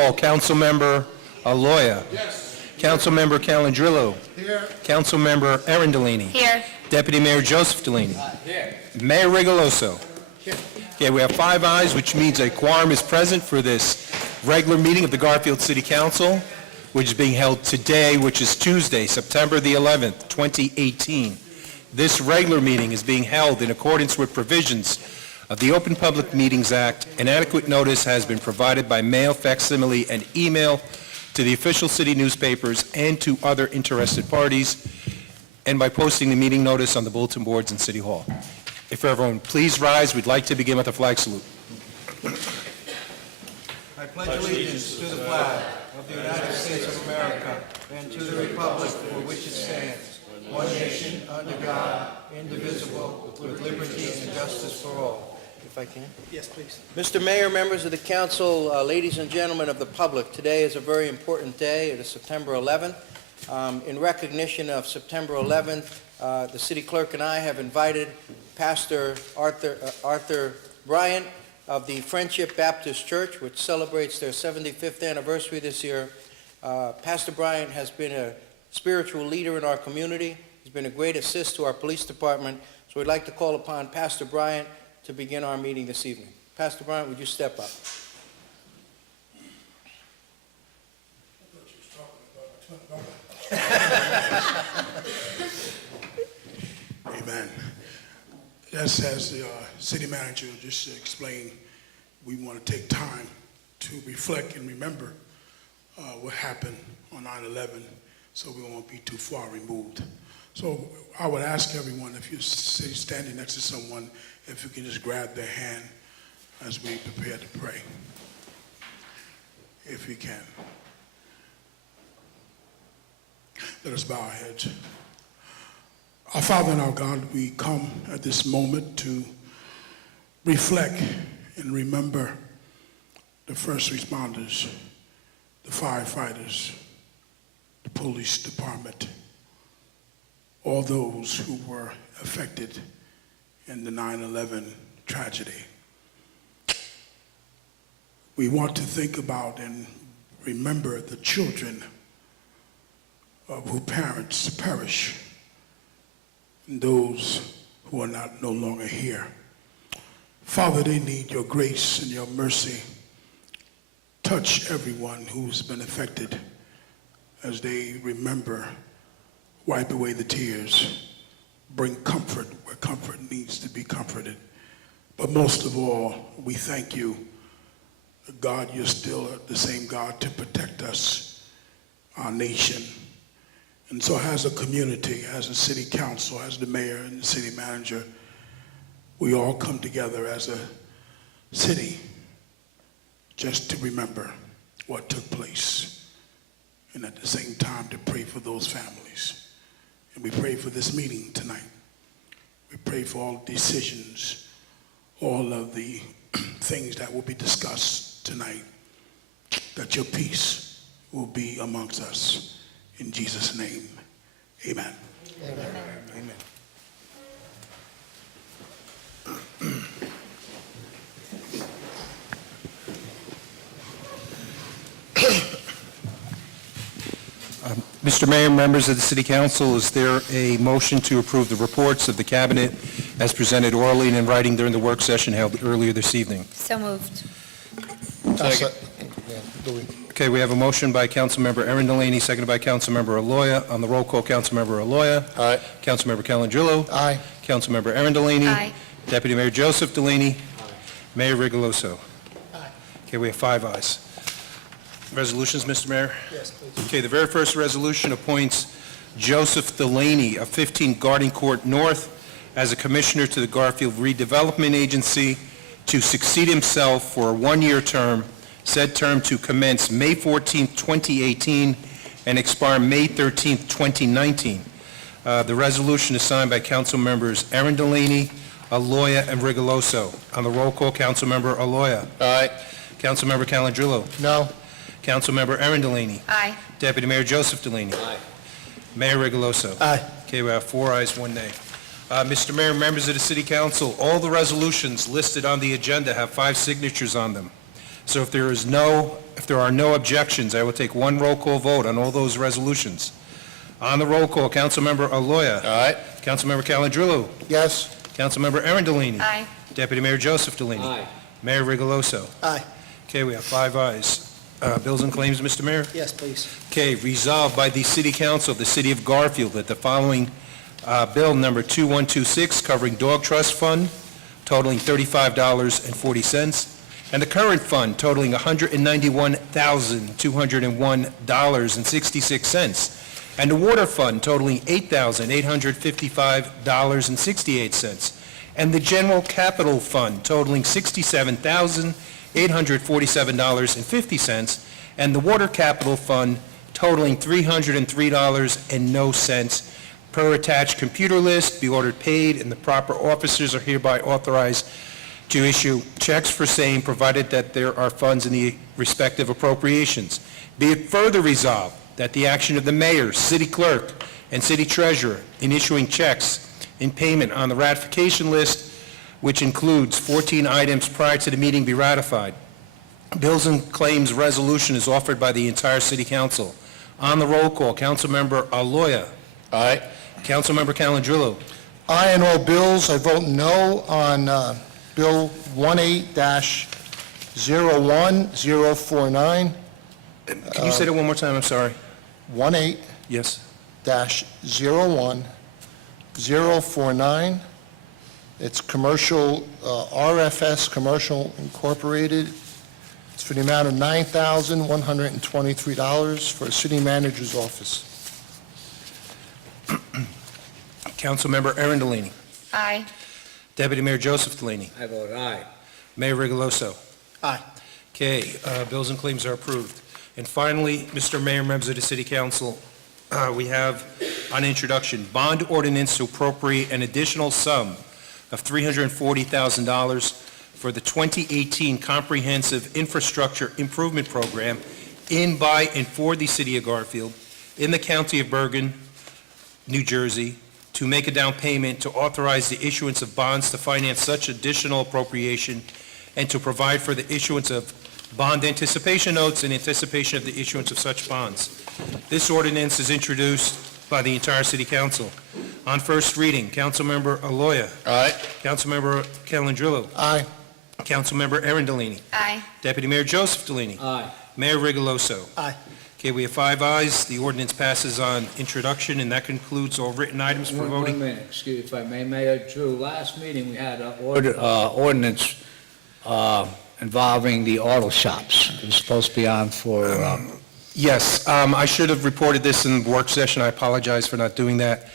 Call Councilmember Aloya. Yes. Councilmember Calandrillo. Here. Councilmember Arundellini. Here. Deputy Mayor Joseph Delaney. Here. Mayor Rigoloso. Here. Okay, we have 5 ayes, which means a quorum is present for this regular meeting of the Garfield City Council, which is being held today, which is Tuesday, September the 11th, 2018. This regular meeting is being held in accordance with provisions of the Open Public Meetings Act. An adequate notice has been provided by mail, facsimile, and email to the official city newspapers and to other interested parties, and by posting the meeting notice on the bulletin boards in City Hall. If everyone please rise, we'd like to begin with a flag salute. I pledge allegiance to the flag of the United States of America and to the republic for which it stands, one nation, under God, indivisible, with liberty and justice for all. If I can. Yes, please. Mr. Mayor, members of the council, ladies and gentlemen of the public, today is a very important day. It is September 11th. In recognition of September 11th, the city clerk and I have invited Pastor Arthur Bryant of the Friendship Baptist Church, which celebrates their 75th anniversary this year. Pastor Bryant has been a spiritual leader in our community. He's been a great assist to our police department. So we'd like to call upon Pastor Bryant to begin our meeting this evening. Pastor Bryant, would you step up? Amen. Just as the city manager just explained, we want to take time to reflect and remember what happened on 9/11, so we won't be too far removed. So I would ask everyone, if you're standing next to someone, if you can just grab their hand as we prepare to pray, if you can. Let us bow our heads. Our Father and our God, we come at this moment to reflect and remember the first responders, the firefighters, the police department, all those who were affected in the 9/11 tragedy. We want to think about and remember the children of whose parents perish, and those who are no longer here. Father, they need your grace and your mercy. Touch everyone who's been affected as they remember. Wipe away the tears. Bring comfort where comfort needs to be comforted. But most of all, we thank you, God, you're still the same God to protect us, our nation. And so as a community, as a city council, as the mayor and the city manager, we all come together as a city just to remember what took place, and at the same time to pray for those families. And we pray for this meeting tonight. We pray for all decisions, all of the things that will be discussed tonight, that your peace will be amongst us. In Jesus' name, amen. Amen. Amen. Mr. Mayor, members of the City Council, is there a motion to approve the reports of the Cabinet as presented orally and in writing during the work session held earlier this evening? So moved. Okay, we have a motion by Councilmember Arundellini, seconded by Councilmember Aloya. On the roll call, Councilmember Aloya. Aye. Councilmember Calandrillo. Aye. Councilmember Arundellini. Aye. Deputy Mayor Joseph Delaney. Aye. Mayor Rigoloso. Aye. Okay, we have 5 ayes. Resolutions, Mr. Mayor? Yes, please. Okay, the very first resolution appoints Joseph Delaney of 15 Garden Court North as a commissioner to the Garfield Redevelopment Agency to succeed himself for a 1-year term, said term to commence May 14, 2018 and expire May 13, 2019. The resolution is signed by Council Members Arundellini, Aloya, and Rigoloso. On the roll call, Councilmember Aloya. Aye. Councilmember Calandrillo. No. Councilmember Arundellini. Aye. Deputy Mayor Joseph Delaney. Aye. Mayor Rigoloso. Aye. Okay, we have 4 ayes, 1 nay. Mr. Mayor, members of the City Council, all the resolutions listed on the agenda have 5 signatures on them. So if there are no objections, I will take one roll call vote on all those resolutions. On the roll call, Councilmember Aloya. Aye. Councilmember Calandrillo. Yes. Councilmember Arundellini. Aye. Deputy Mayor Joseph Delaney. Aye. Mayor Rigoloso. Aye. Okay, we have 5 ayes. Bills and claims, Mr. Mayor? Yes, please. Okay, resolved by the City Council of the City of Garfield that the following bill number 2126 covering Dog Trust Fund totaling $35.40, and the current fund totaling $191,201.66, and the Water Fund totaling $8,855.68, and the General Capital Fund totaling $67,847.50, and the Water Capital Fund totaling $303.00 per attached computer list, be ordered paid, and the proper officers are hereby authorized to issue checks for same, provided that there are funds in the respective appropriations. Be it further resolved that the action of the mayor, city clerk, and city treasurer in issuing checks in payment on the ratification list, which includes 14 items prior to the meeting, be ratified. Bills and claims resolution is offered by the entire city council. On the roll call, Councilmember Aloya. Aye. Councilmember Calandrillo. Aye on all bills. I vote no on Bill 18-01049. Can you say that one more time? I'm sorry. 18-01049. Yes. It's commercial, RFS Commercial Incorporated. It's for the amount of $9,123 for a city manager's office. Councilmember Arundellini. Aye. Deputy Mayor Joseph Delaney. I vote aye. Mayor Rigoloso. Aye. Okay, bills and claims are approved. And finally, Mr. Mayor, members of the City Council, we have on introduction, bond ordinance to appropriate an additional sum of $340,000 for the 2018 Comprehensive Infrastructure Improvement Program in, by, and for the City of Garfield in the County of Bergen, New Jersey, to make a down payment, to authorize the issuance of bonds to finance such additional appropriation, and to provide for the issuance of bond anticipation notes in anticipation of the issuance of such bonds. This ordinance is introduced by the entire City Council. On first reading, Councilmember Aloya. Aye. Councilmember Calandrillo. Aye. Councilmember Arundellini. Aye. Deputy Mayor Joseph Delaney. Aye. Mayor Rigoloso. Aye. Okay, we have 5 ayes. The ordinance passes on introduction, and that concludes all written items for One voting. minute, excuse me if I may, Mayor Drew. Last meeting, we had an ordinance involving the auto shops. It was supposed to be on for, Yes, I should have reported this in the work session. I apologize for not doing that.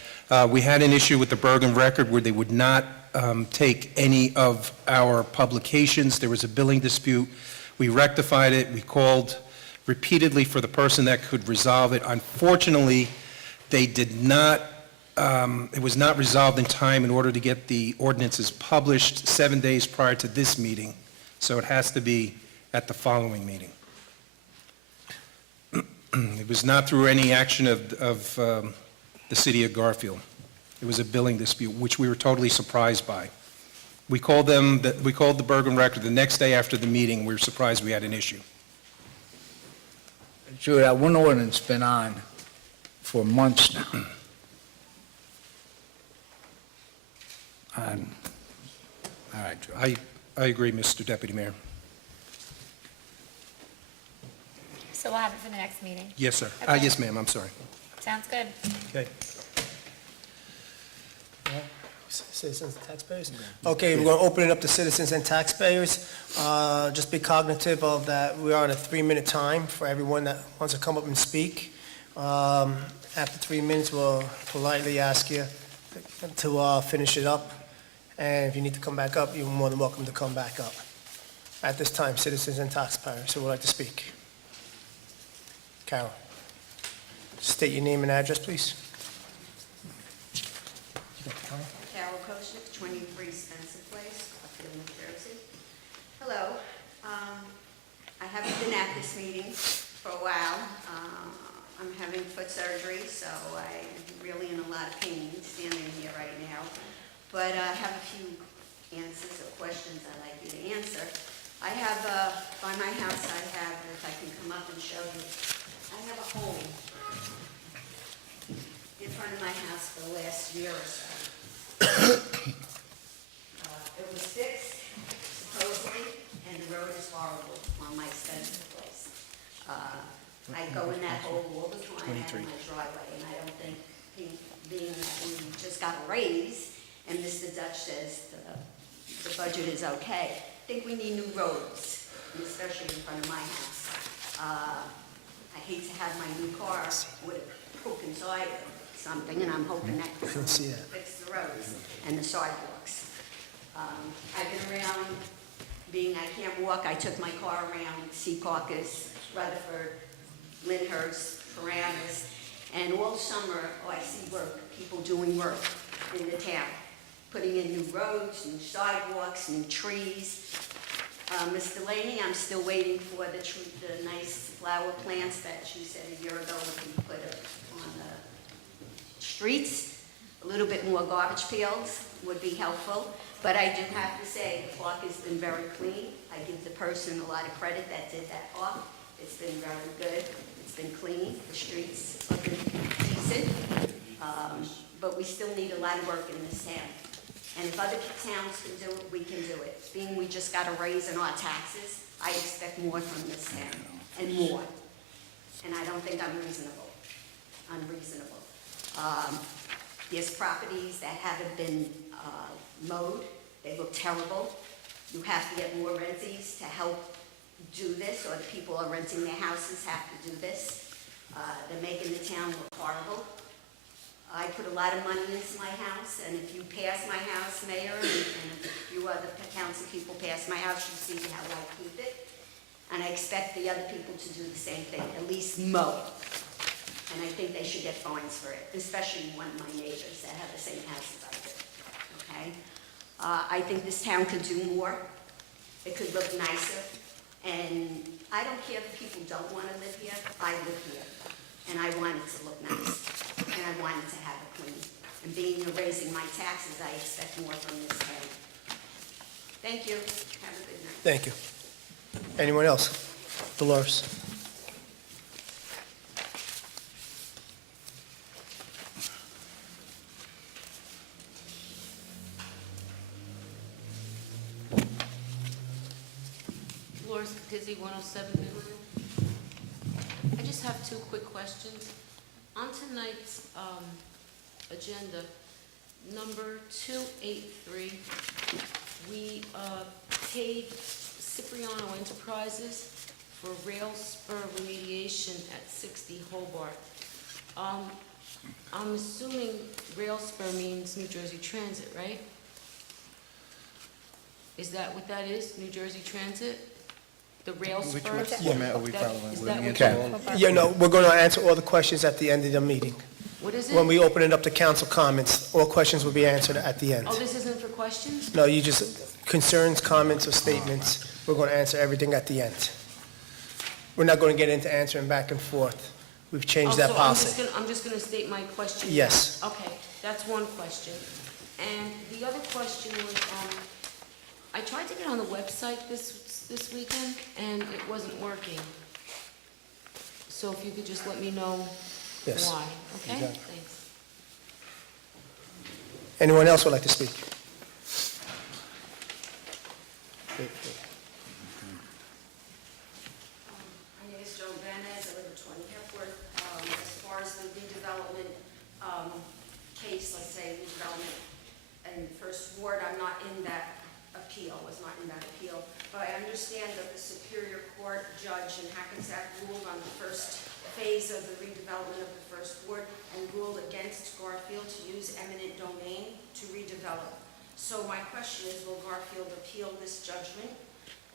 We had an issue with the Bergen Record where they would not take any of our publications. There was a billing dispute. We rectified it. We called repeatedly for the person that could resolve it. Unfortunately, they did not, it was not resolved in time in order to get the ordinances published 7 days prior to this meeting, so it has to be at the following meeting. It was not through any action of the City of Garfield. It was a billing dispute, which we were totally surprised by. We called the Bergen Record the next day after the meeting. We were surprised we had an issue. Drew, that one ordinance been on for months now. All right, Drew. I agree, Mr. Deputy Mayor. So we'll have it for the next meeting. Yes, sir. Okay. Yes, ma'am, I'm sorry. Sounds good. Okay. Citizens and taxpayers? Okay, we're going to open it up to citizens and taxpayers. Just be cognitive of that, we are on a 3-minute time for everyone that wants to come up and speak. After 3 minutes, we'll politely ask you to finish it up. And if you need to come back up, you're more than welcome to come back up. At this time, citizens and taxpayers who would like to speak. Carol, state your name and address, please. Carol Koshik, 23 Spencer Place, Garfield, New Jersey. Hello. I haven't been at this meeting for a while. I'm having foot surgery, so I'm really in a lot of pain standing here right now. But I have a few answers or questions I'd like you to answer. I have, by my house, I have, if I can come up and show you, I have a hole in front of my house for the last year or so. It was fixed, supposedly, and the road is horrible on my expensive place. I go in that hole all the time out of my driveway, and I don't think, being that we just got a raise, and Mr. Dutch says the budget is okay, I think we need new roads, and especially in front of my house. I hate to have my new car with a broken side or something, and I'm hoping that can see that. fix the roads and the sidewalks. I've been around, being I can't walk, I took my car around Secaucus, Rutherford, Lyndhurst, Paramus, and all summer, I see work, people doing work in the town, putting in new roads, new sidewalks, new trees. Ms. Delaney, I'm still waiting for the nice flower plants that you said a year ago would be put on the streets. A little bit more garbage pails would be helpful, but I do have to say, the park has been very clean. I give the person a lot of credit that did that park. It's been very good. It's been clean. The streets are decent, but we still need a lot of work in this town. And if other towns can do it, we can do it. Being we just got a raise in our taxes, I expect more from this town, and more. And I don't think I'm unreasonable. There's properties that haven't been mowed. They look terrible. You have to get more renties to help do this, or the people who are renting their houses have to do this. They're making the town look horrible. I put a lot of money into my house, and if you pass my house, Mayor, and a few other council people pass my house, you see how I keep it. And I expect the other people to do the same thing, at least mow. And I think they should get fines for it, especially one of my neighbors that have the same house as I do, okay? I think this town could do more. It could look nicer. And I don't care if people don't want to live here, I live here. And I want it to look nice, and I want it to have it clean. And being you're raising my taxes, I expect more from this town. Thank you. Have a good night. Thank you. Anyone else? Dolores? Dolores Catizzi, 107 Newland. I just have two quick questions. On tonight's agenda, number 283, we paid Cipriano Enterprises for rail spur remediation at 60 Hobart. I'm assuming rail spur means New Jersey Transit, right? Is that what that is, New Jersey Transit? The rail spurs? format are we That- following? is We're that gonna what answer you- all- Yeah, no, we're going to answer all the questions at the end of the meeting. What is it? When we open it up to council comments, all questions will be answered at the end. Oh, this isn't for questions? No, you just, concerns, comments, or statements, we're going to answer everything at the end. We're not going to get into answering back and forth. We've changed that Oh, policy. so I'm just gonna state my question. now. Yes. Okay, that's one question. And the other question was, I tried to get on the website this weekend, and it wasn't working. So if you could just let me know Yes. why, okay? got it. Thanks. Anyone else would like to speak? My name is Joan Vanez, I live at 20 Hepworth. As far as the redevelopment case, let's say redevelopment in First Ward, I'm not in that appeal, was not in that appeal, but I understand that the Superior Court judge in Hackensack ruled on the first phase of the redevelopment of the First Ward and ruled against Garfield to use eminent domain to redevelop. So my question is, will Garfield appeal this judgment,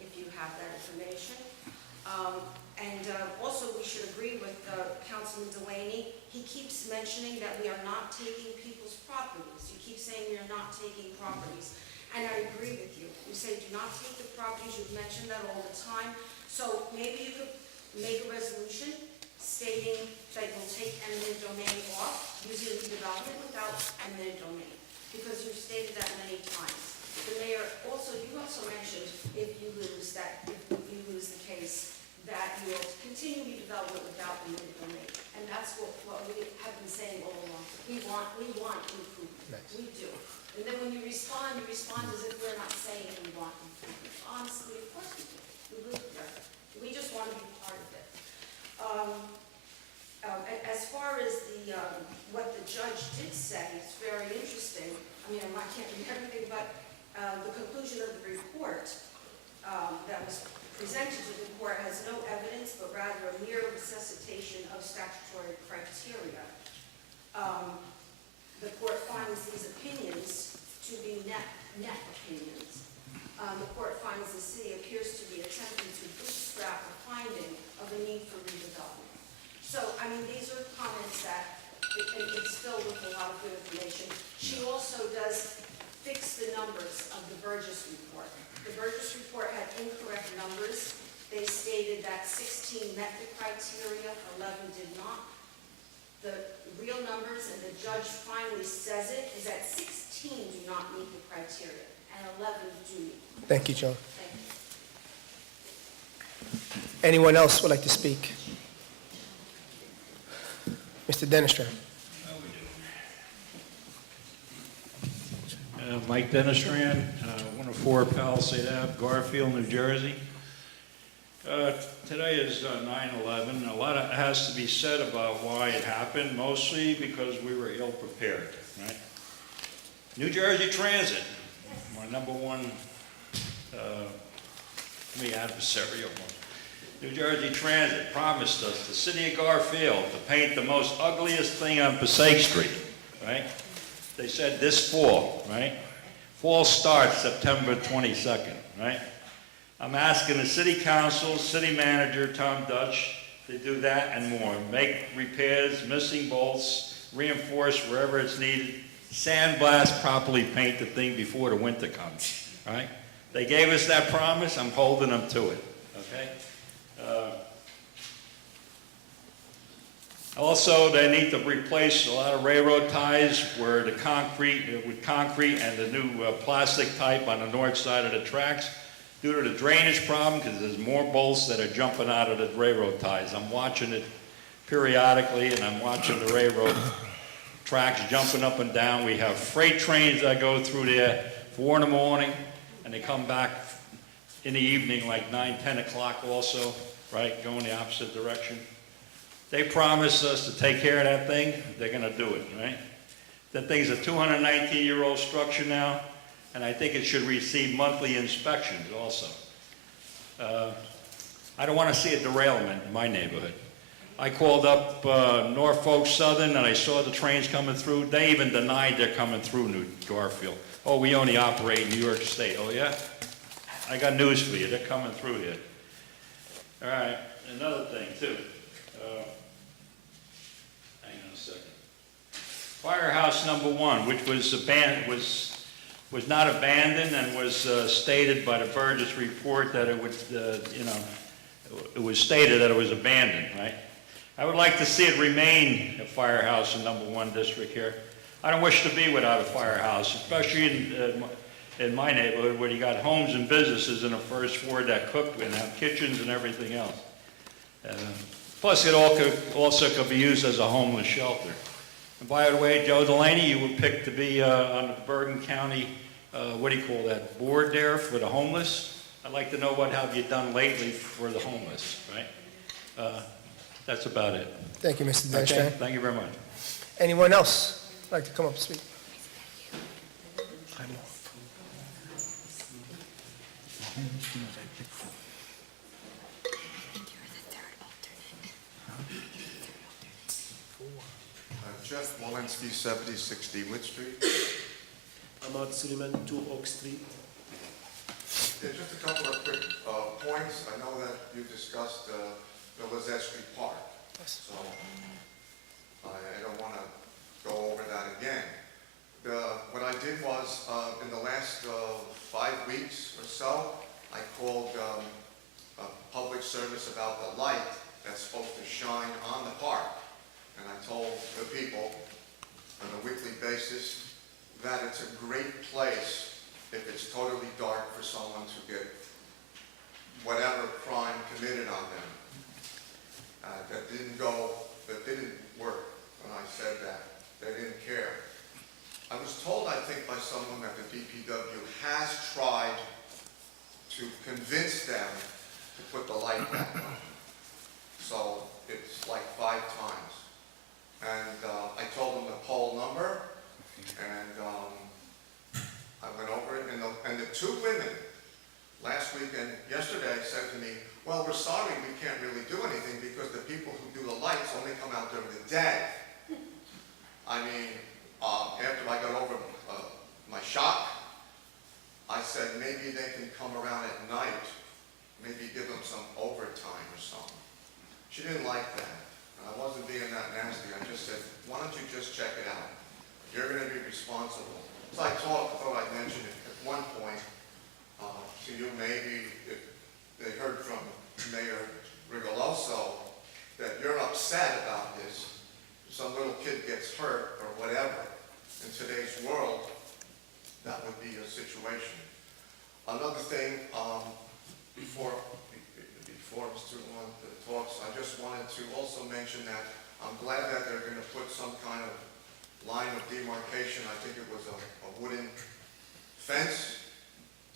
if you have that information? Also, we should agree with Councilman Delaney. He keeps mentioning that we are not taking people's properties. You keep saying we are not taking properties. And I agree with you. You say do not take the properties. You've mentioned that all the time. So maybe you could make a resolution stating that you'll take eminent domain off using redevelopment without eminent domain. Because you've stated that many times. The mayor, you also mentioned if you lose that that you will continue redevelopment without eminent domain. And that's what we have been saying all along. We want improvement. Nice. We do. And then when you respond as if we're not saying we want improvement. Honestly, of course we do. We live there. We just want to be part of it. As far as what the judge did say, it's very interesting. I mean, I can't read everything, but the conclusion of the report that was presented to the court has no evidence, but rather a mere resuscitation of statutory criteria. The court finds these opinions to be net opinions. The court finds the city appears to be attempting to bootstrap the finding of the need for redevelopment. So, I mean, these are comments that it's filled with a lot of good information. She also does fix the numbers of the Burgess report. The Burgess report had incorrect numbers. They stated that 16 met the criteria, 11 did not. The real numbers, and the judge finally says it, is that 16 do not meet the criteria, and 11 do meet. Thank you, Joan. Thank you. Anyone else would like to speak? Mr. Dennistra. Mike Denistran, 104 Palisade Ave, Garfield, New Jersey. Today is 9/11. A lot has to be said about why it happened, mostly because we were ill-prepared, right? New Jersey Transit, my number one adversary almost. New Jersey Transit promised us, the city of Garfield, to paint the most ugliest thing on Passaic Street, right? They said this fall, right? Fall starts September 22nd, right? I'm asking the city council, city manager, Tom Dutch, to do that and more. Make repairs, missing bolts, reinforce wherever it's needed, sandblast, properly paint the thing before the winter comes, right? They gave us that promise, I'm holding them to it, okay? Also, they need to replace a lot of railroad ties where the concrete, with concrete and the new plastic type on the north side of the tracks due to the drainage problem, because there's more bolts that are jumping out of the railroad ties. I'm watching it periodically, and I'm watching the railroad tracks jumping up and down. We have freight trains that go through there 4 in the morning, and they come back in the evening like 9, 10 o'clock also, right, going the opposite direction. They promised us to take care of that thing, they're gonna do it, right? That thing's a 219-year-old structure now, and I think it should receive monthly inspections also. I don't wanna see a derailment in my neighborhood. I called up Norfolk Southern and I saw the trains coming through. They even denied they're coming through New Garfield. Oh, we only operate in New York State. Oh yeah? I got news for you, they're coming through here. All right, another thing too. Firehouse number 1, which was was not abandoned and was stated by the Burgess report that it would, it was stated that it was abandoned, right? I would like to see it remain a firehouse in number 1 district here. I don't wish to be without a firehouse, especially in my neighborhood where you got homes and businesses in the first floor that cook and have kitchens and everything else. Plus, it also could be used as a homeless shelter. And by the way, Joe Delaney, you were picked to be on the Bergen County, what do you call that, board there for the homeless. I'd like to know what have you done lately for the homeless, right? That's about it. Thank you, Mr. Dennistra. Okay, thank you very much. Anyone else like to come up and speak? Jeff Walensky, 7060 Wood Street. Ahmad Suleiman, 2 Oak Street. Yeah, just a couple of quick points. I know that you discussed the Lizette Street Park, so I don't want to go over that again. What I did was, in the last 5 weeks or so, I called public service about the light that's supposed to shine on the park. And I told the people on a weekly basis that it's a great place if it's totally dark for someone to get whatever crime committed on them. that didn't work when I said that. They didn't care. I was told, I think, by someone that the DPW has tried to convince them to put the light back on. So it's like 5 times. And I told them the poll number, and I went over it, and the 2 women last week and yesterday said to me, well, we're sorry, we can't really do anything because the people who do the lights only come out during the day. I mean, after I got over my shock, I said maybe they can come around at night, maybe give them some overtime or something. She didn't like that, and I wasn't being that nasty. I just said, why don't you just check it out? You're going to be responsible. So I thought I'd mention it at one point to you, maybe if they heard from Mayor Rigoloso that you're upset about this, some little kid gets hurt or whatever. In today's world, that would be a situation. Another thing, before Mr. Luan talks, I just wanted to also mention that I'm glad that they're going to put some kind of line of demarcation. I think it was a wooden fence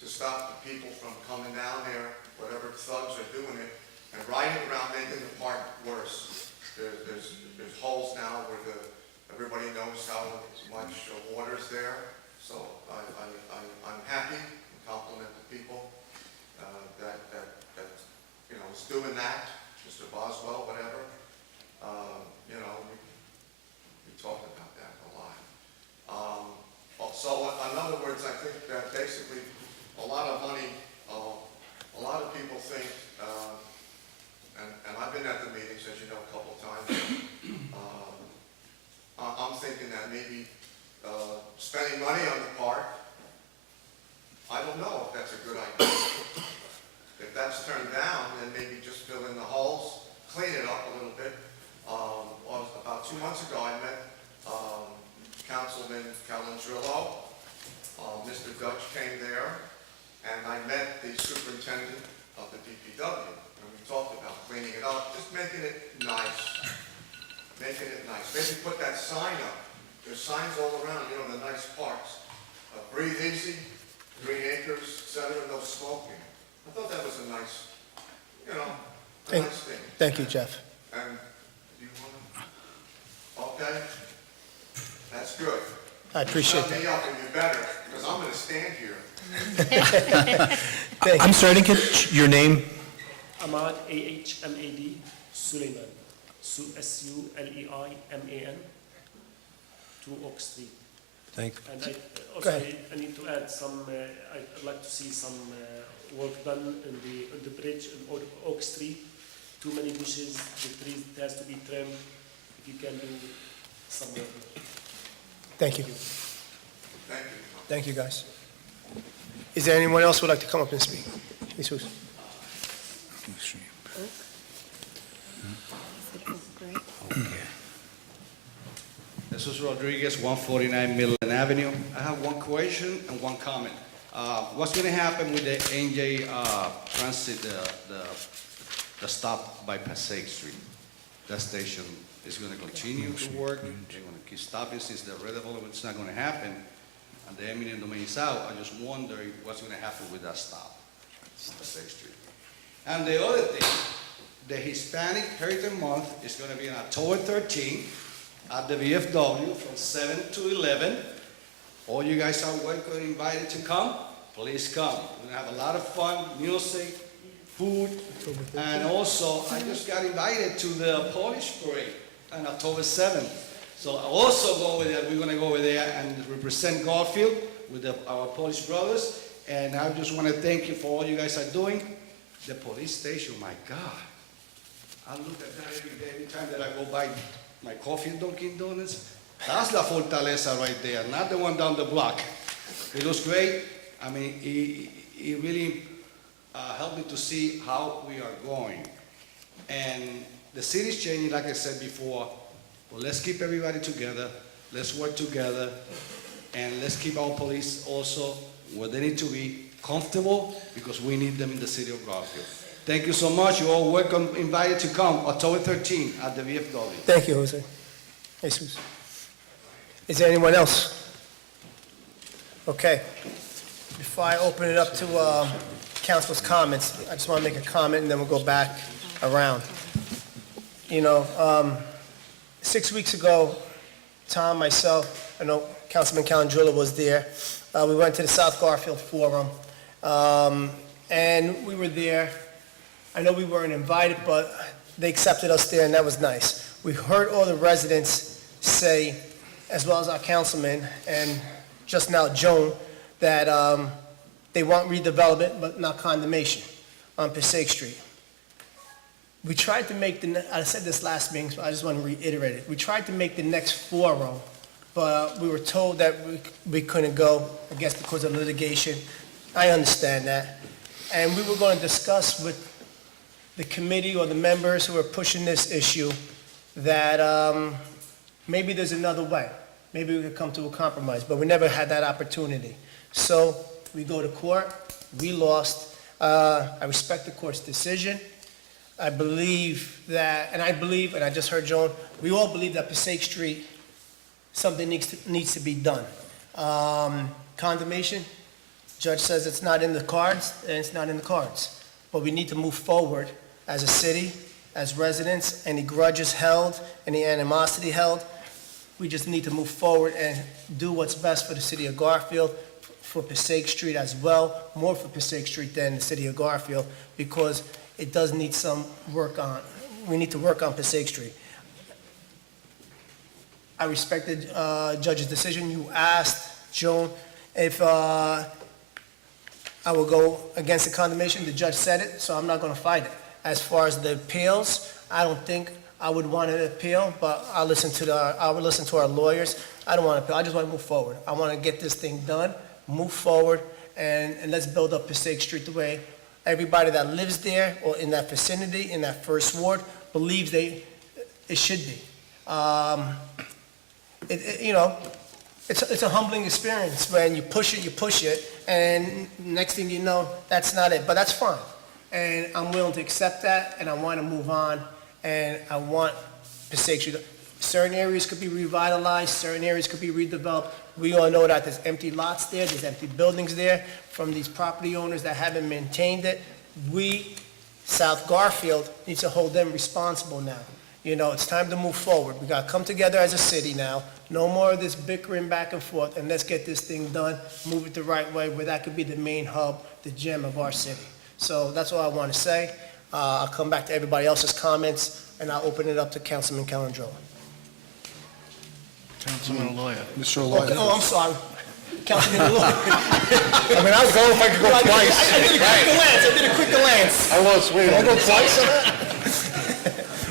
to stop the people from coming down there, whatever thugs are doing it, and riding around making the park worse. There's holes now where everybody knows how much water's there. So I'm happy and compliment the people that you know, is doing that, Mr. Boswell, whatever. You know, we talked about that a lot. So in other words, I think that basically a lot of money, a lot of people think, and I've been at the meetings, as you know, a couple of times. I'm thinking that maybe spending money on the park, I don't know if that's a good idea. If that's turned down, then maybe just fill in the holes, clean it up a little bit. About 2 months ago, I met Councilman Calendrillo. Mr. Dutch came there, and I met the superintendent of the DPW, and we talked about cleaning it up, just making it nice. Making it nice. Maybe put that sign up. There's signs all around, you know, the nice parks. Breathe easy, Green Acres, etc., no smoking. I thought that was a nice, you know, a nice thing. Thank you, Jeff. And do you want to? Okay? That's good. I appreciate Shut that. me up and you better, because I'm going to stand here. Thank I'm you. sorry, I didn't get your name. Ahmad, A-H-M-A-D, Suleiman, S-U-L-E-I-M-A-N, 2 Oak Street. Thank you. And Go also, ahead. I need to add some, I'd like to see some work done on the bridge on Oak Street. Too many bushes, the tree has to be trimmed. If you can do some work. Thank you. Thank you. Thank you, guys. Is there anyone else who would like to come up and speak? Jesus. Jesus Rodriguez, 149 Midland Avenue. I have one question and one comment. What's going to happen with the NJ Transit, the stop by Passaic Street? That station is going to continue to work. They're going to keep stopping since the redevelopment is not going to happen and the eminent domain is out. I just wonder what's going to happen with that stop, Passaic Street. And the other thing, the Hispanic Heritage Month is going to be on October 13th at the VFW from 7 to 11. All you guys are welcome, invited to come. Please come. We're going to have a lot of fun, music, food, and also I just got invited to the Polish parade on October 7th. So I also go over there. We're going to go over there and represent Garfield with our Polish brothers. And I just want to thank you for all you guys are doing. The police station, my God. I look at that every day, every time that I go by my coffee in Dunkin' Donuts. That's La Fortaleza right there, not the one down the block. It was great. I mean, it really helped me to see how we are going. And the city's changing, like I said before. Well, let's keep everybody together. Let's work together. And let's keep our police also where they need to be comfortable, because we need them in the city of Garfield. Thank you so much. You're all welcome, invited to come October 13th at the VFW. Thank you, Jose. Jesus. Is there anyone else? Okay. Before I open it up to council's comments, I just want to make a comment, and then we'll go back around. You know, 6 weeks ago, Tom, myself, I know Councilman Calandrilla was there. We went to the South Garfield Forum, and we were there. I know we weren't invited, but they accepted us there, and that was nice. We heard all the residents say, as well as our councilman, and just now Joan, that they want redevelopment, but not condemnation on Passaic Street. We tried to make I said this last meeting, so I just want to reiterate it. We tried to make the next forum, but we were told that we couldn't go, I guess because of litigation. I understand that. And we were going to discuss with the committee or the members who are pushing this issue that maybe there's another way. Maybe we could come to a compromise, but we never had that opportunity. So we go to court, we lost. I respect the court's decision. I believe that, and I just heard Joan, we all believe that Passaic Street, something needs to be done. Condemnation, judge says it's not in the cards, and it's not in the cards. But we need to move forward as a city, as residents, any grudges held, any animosity held. We just need to move forward and do what's best for the city of Garfield, for Passaic Street as well, more for Passaic Street than the city of Garfield, because it does need some work on. We need to work on Passaic Street. I respect the judge's decision. You asked, Joan, if I will go against the condemnation. The judge said it, so I'm not going to fight it. As far as the appeals, I don't think I would want an appeal, but I will listen to our lawyers. I don't want to appeal. I just want to move forward. I want to get this thing done, move forward, and let's build up Passaic Street the way everybody that lives there or in that vicinity, in that first ward, believes it should be. It's a humbling experience when you push it, and next thing you know, that's not it. But that's fine. And I'm willing to accept that, and I want to move on, and I want Passaic Street. Certain areas could be revitalized, certain areas could be redeveloped. We all know that there's empty lots there, there's empty buildings there from these property owners that haven't maintained it. We, South Garfield, needs to hold them responsible now. You know, it's time to move forward. We got to come together as a city now. No more of this bickering back and forth, and let's get this thing done, move it the right way, where that could be the main hub, the gem of our city. So that's all I want to say. I'll come back to everybody else's comments, and I'll open it up to Councilman Calandrilla. Councilman Lawyer. Mr. Aloy. Oh, I'm sorry. Councilman Lawyer. I mean, I was going if I could go twice. I did a quick glance. I lost weight. Can I go twice?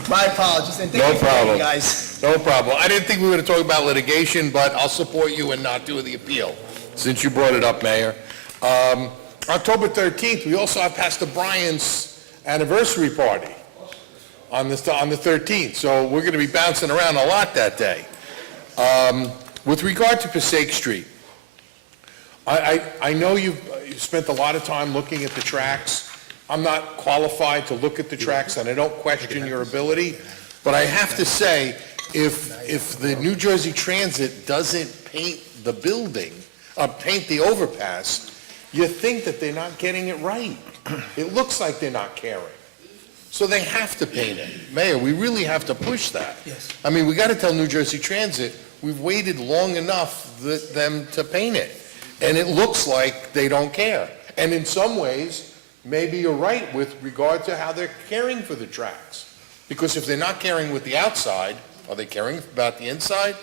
My apologies, and thank No you for problem. guys. No problem. I didn't think we were going to talk about litigation, but I'll support you in not doing the appeal, since you brought it up, Mayor. October 13th, we also have Pastor Brian's anniversary party on the 13th, so we're going to be bouncing around a lot that day. With regard to Passaic Street, I know you've spent a lot of time looking at the tracks. I'm not qualified to look at the tracks, and I don't question your ability, but I have to say, if the New Jersey Transit doesn't paint the building, paint the overpass, you think that they're not getting it right. It looks like they're not caring. So they have to paint it. Mayor, we really have to push that. Yes. I mean, we got to tell New Jersey Transit, we've waited long enough them to paint it. And it looks like they don't care. And in some ways, maybe you're right with regard to how they're caring for the tracks. Because if they're not caring with the outside, are they caring about the inside?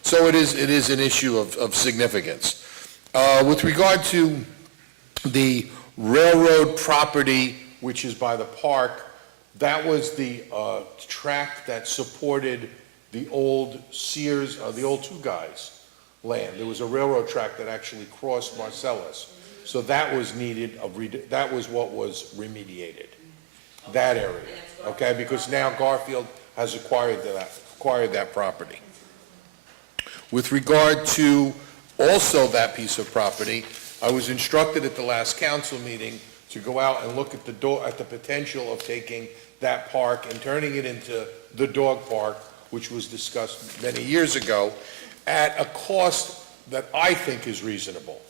So it is an issue of significance. With regard to the railroad property, which is by the park, that was the tract that supported the old Sears, the old Two Guys land. There was a railroad track that actually crossed Marcellus. So that was needed, that was what was remediated, that area, okay? Because now Garfield has acquired that property. With regard to also that piece of property, I was instructed at the last council meeting to go out and look at the potential of taking that park and turning it into the dog park, which was discussed many years ago, at a cost that I think is reasonable.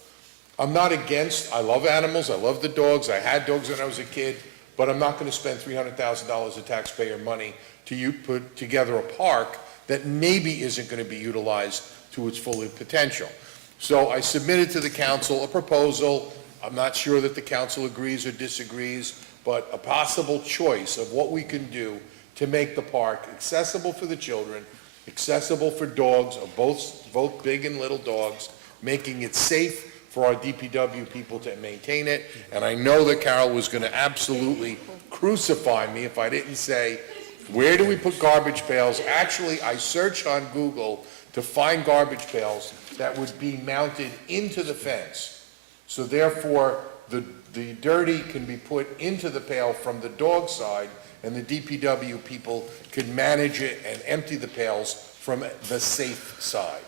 I'm not against, I love animals, I love the dogs, I had dogs when I was a kid, but I'm not going to spend $300,000 of taxpayer money to put together a park that maybe isn't going to be utilized to its full potential. So I submitted to the council a proposal. I'm not sure that the council agrees or disagrees, but a possible choice of what we can do to make the park accessible for the children, accessible for dogs of both big and little dogs, making it safe for our DPW people to maintain it. And I know that Carol was going to absolutely crucify me if I didn't say, where do we put garbage pails? Actually, I searched on Google to find garbage pails that would be mounted into the fence. So therefore, the dirty can be put into the pail from the dog side, and the DPW people could manage it and empty the pails from the safe side.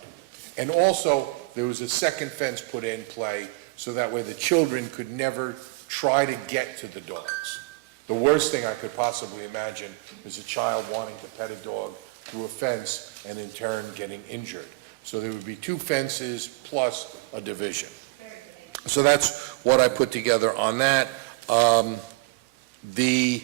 And also, there was a second fence put in play, so that way the children could never try to get to the dogs. The worst thing I could possibly imagine is a child wanting to pet a dog through a fence and in turn getting injured. So there would be two fences plus a division. So that's what I put together on that. The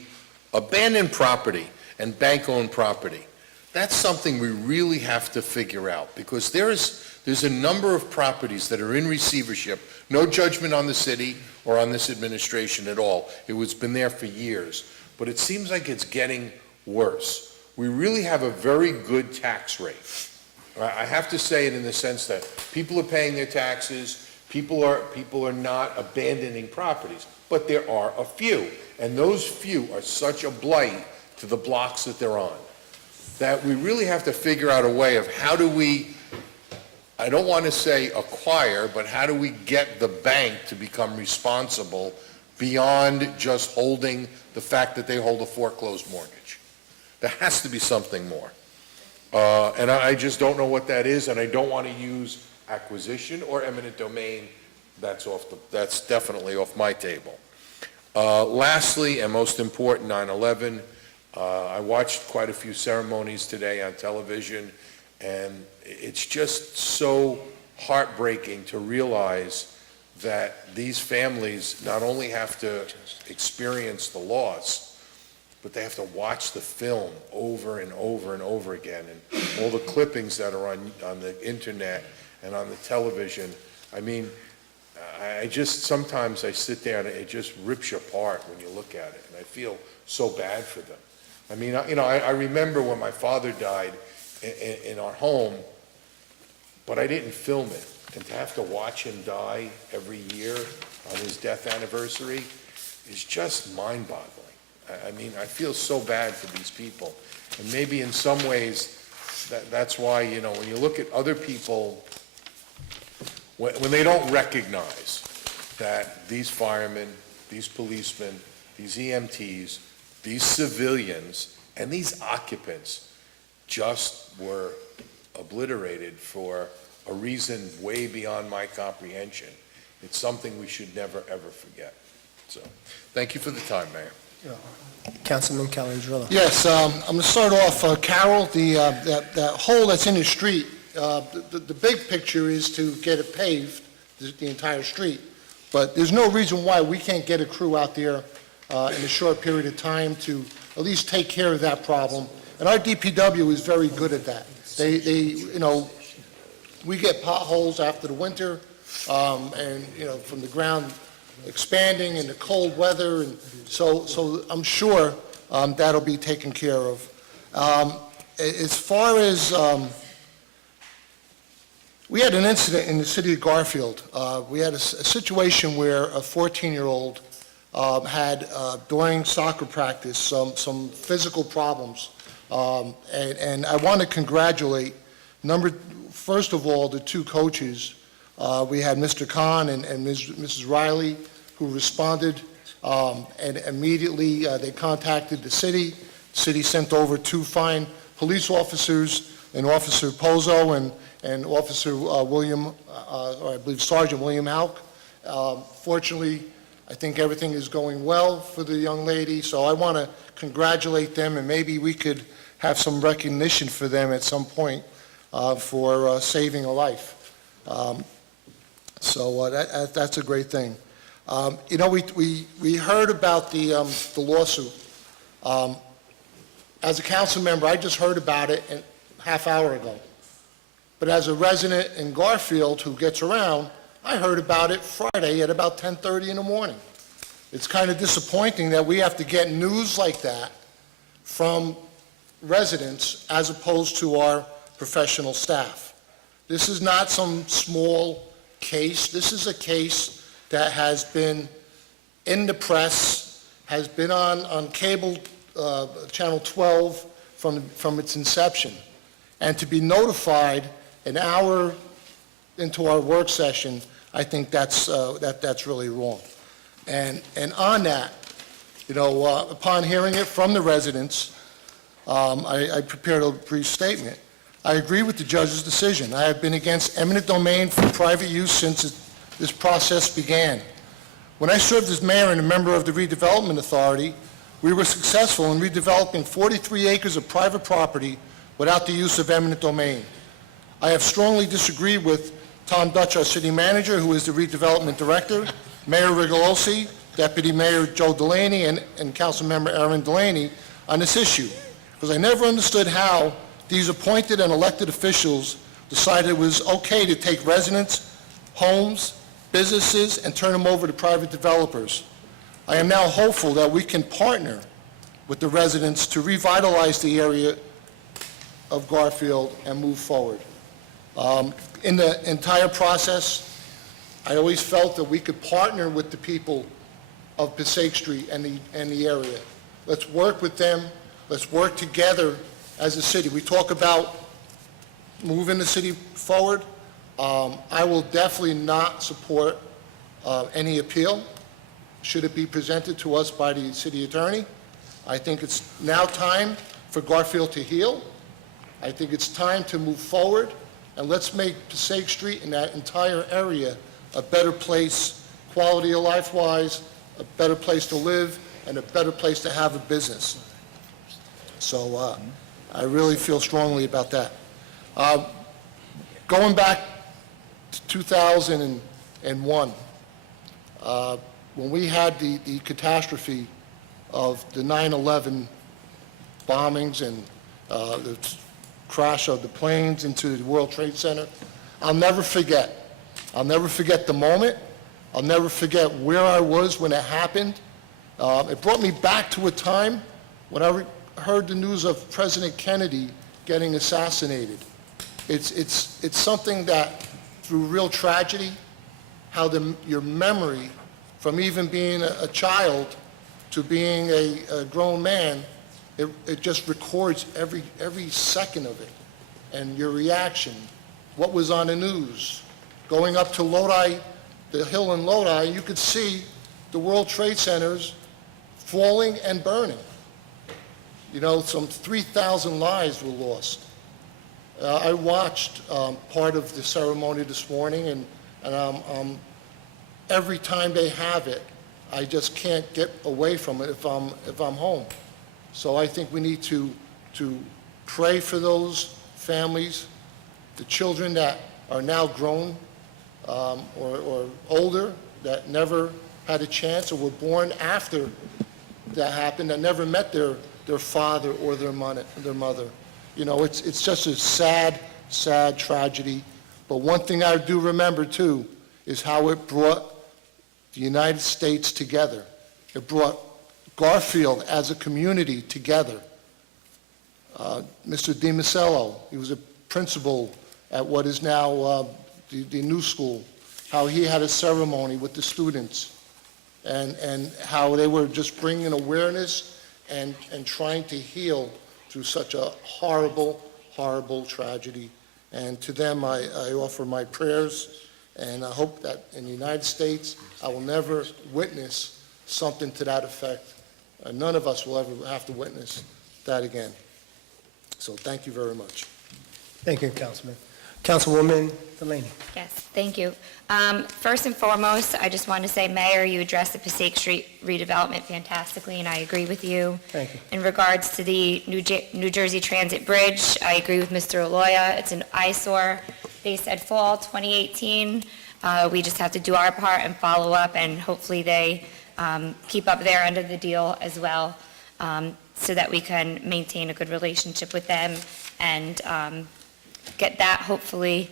abandoned property and bank-owned property, that's something we really have to figure out, because there's a number of properties that are in receivership. No judgment on the city or on this administration at all. It was been there for years, but it seems like it's getting worse. We really have a very good tax rate. I have to say it in the sense that people are paying their taxes, people are not abandoning properties, but there are a few, and those few are such a blight to the blocks that they're on, that we really have to figure out a way of how do we, I don't want to say acquire, but how do we get the bank to become responsible beyond just holding the fact that they hold a foreclosed mortgage? There has to be something more. And I just don't know what that is, and I don't want to use acquisition or eminent domain. That's definitely off my table. Lastly, and most important, 9/11. I watched quite a few ceremonies today on television, and it's just so heartbreaking to realize that these families not only have to experience the loss, but they have to watch the film over and over and over again, and all the clippings that are on the internet and on the television. I mean, sometimes I sit there and it just rips you apart when you look at it, and I feel so bad for them. I mean, I remember when my father died in our home, but I didn't film it. And to have to watch him die every year on his death anniversary is just mind-boggling. I mean, I feel so bad for these people. And maybe in some ways, that's why, when you look at other people, when they don't recognize that these firemen, these policemen, these EMTs, these civilians, and these occupants just were obliterated for a reason way beyond my comprehension. It's something we should never, ever forget. So, thank you for the time, Mayor. Councilman Calandrilla. Yes, I'm going to start off, Carol, that hole that's in the street, the big picture is to get it paved, the entire street. But there's no reason why we can't get a crew out there in a short period of time to at least take care of that problem. And our DPW is very good at that. We get potholes after the winter, and, from the ground expanding in the cold weather, and so I'm sure that'll be taken care of. As far as, we had an incident in the city of Garfield. We had a situation where a 14-year-old had, during soccer practice, some physical problems. And I want to congratulate, first of all, the two coaches. We had Mr. Khan and Mrs. Riley, who responded, and immediately they contacted the city. The city sent over two fine police officers, an Officer Pozo and Officer William, or I believe Sergeant William Hauk, Fortunately, I think everything is going well for the young lady, so I want to congratulate them, and maybe we could have some recognition for them at some point for saving a life. So that's a great thing. You know, we heard about the lawsuit. As a council member, I just heard about it a half hour ago. But as a resident in Garfield who gets around, I heard about it Friday at about 10:30 in the morning. It's kind of disappointing that we have to get news like that from residents as opposed to our professional staff. This is not some small case. This is a case that has been in the press, has been on cable channel 12 from its inception. And to be notified an hour into our work session, I think that's really wrong. And on that, you know, upon hearing it from the residents, I prepared a brief statement. I agree with the judge's decision. I have been against eminent domain for private use since this process began. When I served as mayor and a member of the redevelopment authority, we were successful in redeveloping 43 acres of private property without the use of eminent domain. I have strongly disagreed with Tom Dutch, our city manager, who is the redevelopment director, Mayor Rigolosi, Deputy Mayor Joe Delaney, and Councilmember Aaron Delaney on this issue, because I never understood how these appointed and elected officials decided it was okay to take residents, homes, businesses, and turn them over to private developers. I am now hopeful that we can partner with the residents to revitalize the area of Garfield and move forward. In the entire process, I always felt that we could partner with the people of Passaic Street and the area. Let's work with them. Let's work together as a city. We talk about moving the city forward. I will definitely not support any appeal, should it be presented to us by the city attorney. I think it's now time for Garfield to heal. I think it's time to move forward, and let's make Passaic Street and that entire area a better place, quality of life-wise, a better place to live, and a better place to have a business. So I really feel strongly about that. Going back to 2001, when we had the catastrophe of the 9/11 bombings and the crash of the planes into the World Trade Center, I'll never forget. I'll never forget the moment. I'll never forget where I was when it happened. It brought me back to a time when I heard the news of President Kennedy getting assassinated. It's something that, through real tragedy, how your memory, from even being a child to being a grown man, it just records every second of it. And your reaction, what was on the news. Going up to Lodi, the hill in Lodi, you could see the World Trade Centers falling and burning. You know, some 3,000 lives were lost. I watched part of the ceremony this morning, and every time they have it, I just can't get away from it if I'm home. So I think we need to pray for those families, the children that are now grown or older, that never had a chance or were born after that happened, that never met their father or their mother. You know, it's just a sad, sad tragedy. But one thing I do remember, too, is how it brought the United States together. It brought Garfield as a community together. Mr. DiMasello, he was a principal at what is now the new school, how he had a ceremony with the students, and how they were just bringing awareness and trying to heal through such a horrible, horrible tragedy. And to them, I offer my prayers, and I hope that in the United States, I will never witness something to that effect. None of us will ever have to witness that again. So thank you very much. Thank you, Councilman. Councilwoman Delaney. Yes, thank you. First and foremost, I just want to say, Mayor, you addressed the Passaic Street redevelopment fantastically, and I agree with you. Thank you. In regards to the New Jersey Transit Bridge, I agree with Mr. Aloya. It's an eyesore. They said fall 2018. We just have to do our part and follow up, and hopefully they keep up their end of the deal as well, so that we can maintain a good relationship with them and get that hopefully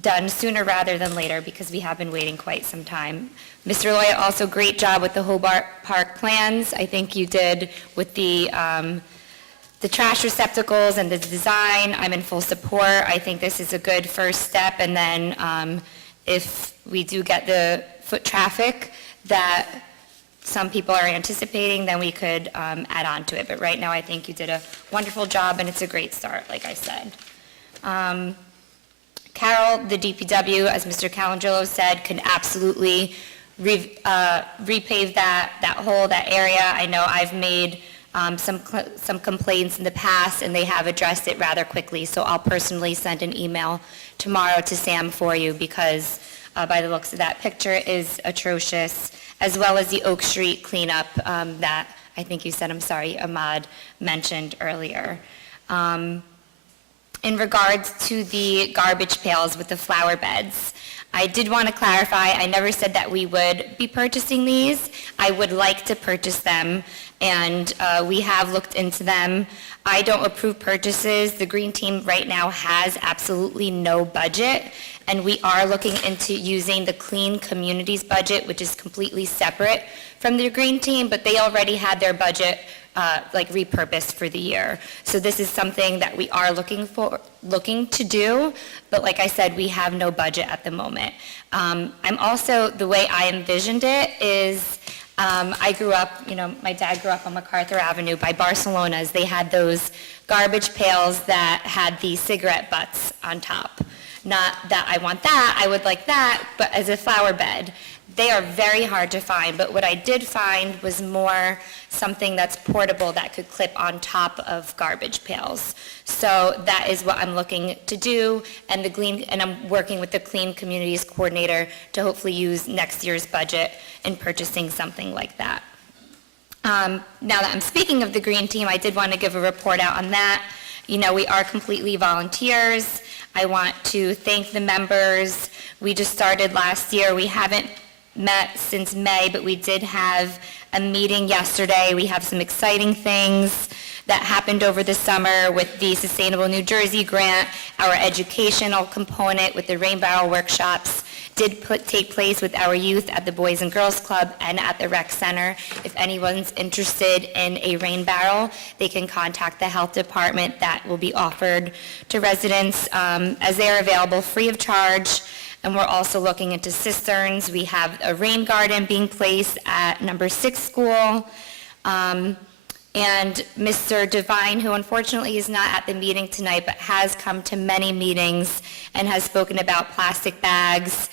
done sooner rather than later, because we have been waiting quite some time. Mr. Loya, also great job with the Hobart Park plans. I think you did with the trash receptacles and the design. I'm in full support. I think this is a good first step, and then if we do get the foot traffic that some people are anticipating, then we could add on to it. But right now, I think you did a wonderful job, and it's a great start, like I said. Carol, the DPW, as Mr. Calangelo said, can absolutely repave that hole, that area. I know I've made some complaints in the past, and they have addressed it rather quickly, so I'll personally send an email tomorrow to Sam for you, because by the looks of that picture, it is atrocious, as well as the Oak Street cleanup that I think you said, I'm sorry, Ahmad mentioned earlier. In regards to the garbage pails with the flower beds, I did want to clarify, I never said that we would be purchasing these. I would like to purchase them, and we have looked into them. I don't approve purchases. The Green Team right now has absolutely no budget, and we are looking into using the Clean Communities budget, which is completely separate from the Green Team, but they already had their budget repurposed for the year. So this is something that we are looking to do, but like I said, we have no budget at the moment. I'm also, the way I envisioned it is, I grew up, my dad grew up on MacArthur Avenue by Barcelona's. They had those garbage pails that had the cigarette butts on top. Not that I want that, I would like that, but as a flower bed. They are very hard to find, but what I did find was more something that's portable that could clip on top of garbage pails. So that is what I'm looking to do, and I'm working with the Clean Communities Coordinator to hopefully use next year's budget in purchasing something like that. Now that I'm speaking of the Green Team, I did want to give a report out on that. We are completely volunteers. I want to thank the members. We just started last year. We haven't met since May, but we did have a meeting yesterday. We have some exciting things that happened over the summer with the Sustainable New Jersey grant. Our educational component with the rain barrel workshops did take place with our youth at the Boys and Girls Club and at the rec center. If anyone's interested in a rain barrel, they can contact the health department. That will be offered to residents as they are available free of charge. And we're also looking into cisterns. We have a rain garden being placed at number 6 school. And Mr. Devine, who unfortunately is not at the meeting tonight, but has come to many meetings and has spoken about plastic bags.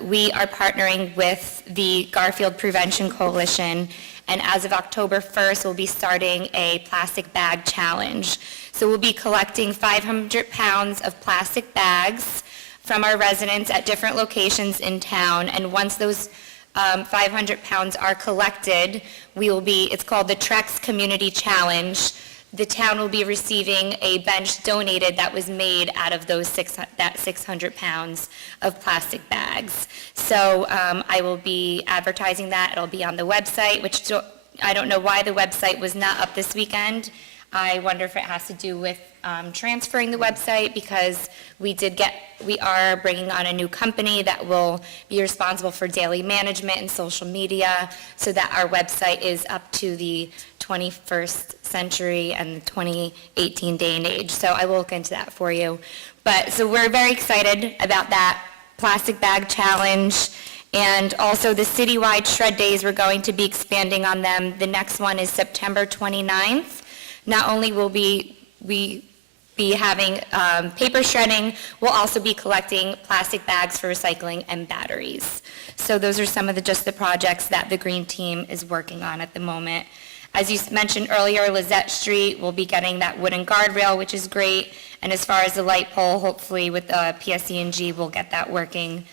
We are partnering with the Garfield Prevention Coalition, and as of October 1st, we'll be starting a plastic bag challenge. So we'll be collecting 500 pounds of plastic bags from our residents at different locations in town, and once those 500 pounds are collected, it's called the Trex Community Challenge. The town will be receiving a bench donated that was made out of that 600 pounds of plastic bags. So I will be advertising that. It'll be on the website, which I don't know why the website was not up this weekend. I wonder if it has to do with transferring the website, because we are bringing on a new company that will be responsible for daily management and social media, so that our website is up to the 21st century and the 2018 day and age. So I will look into that for you. So we're very excited about that plastic bag challenge. And also the citywide shred days, we're going to be expanding on them. The next one is September 29th. Not only will we be having paper shredding, we'll also be collecting plastic bags for recycling and batteries. So those are some of just the projects that the Green Team is working on at the moment. As you mentioned earlier, Lizette Street, we'll be getting that wooden guardrail, which is great. And as far as the light pole, hopefully with PSE&G, we'll get that working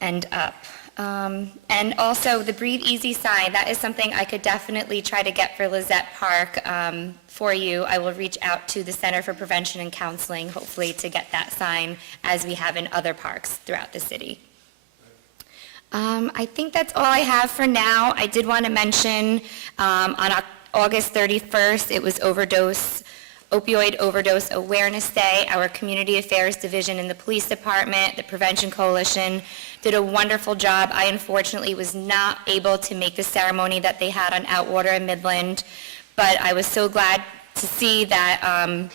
and up. And also the Breathe Easy sign, that is something I could definitely try to get for Lizette Park for you. I will reach out to the Center for Prevention and Counseling, hopefully to get that sign as we have in other parks throughout the city. I think that's all I have for now. I did want to mention on August 31st, it was Opioid Overdose Awareness Day. Our Community Affairs Division in the Police Department, the Prevention Coalition, did a wonderful job. I unfortunately was not able to make the ceremony that they had on Outwater and Midland, but I was so glad to see that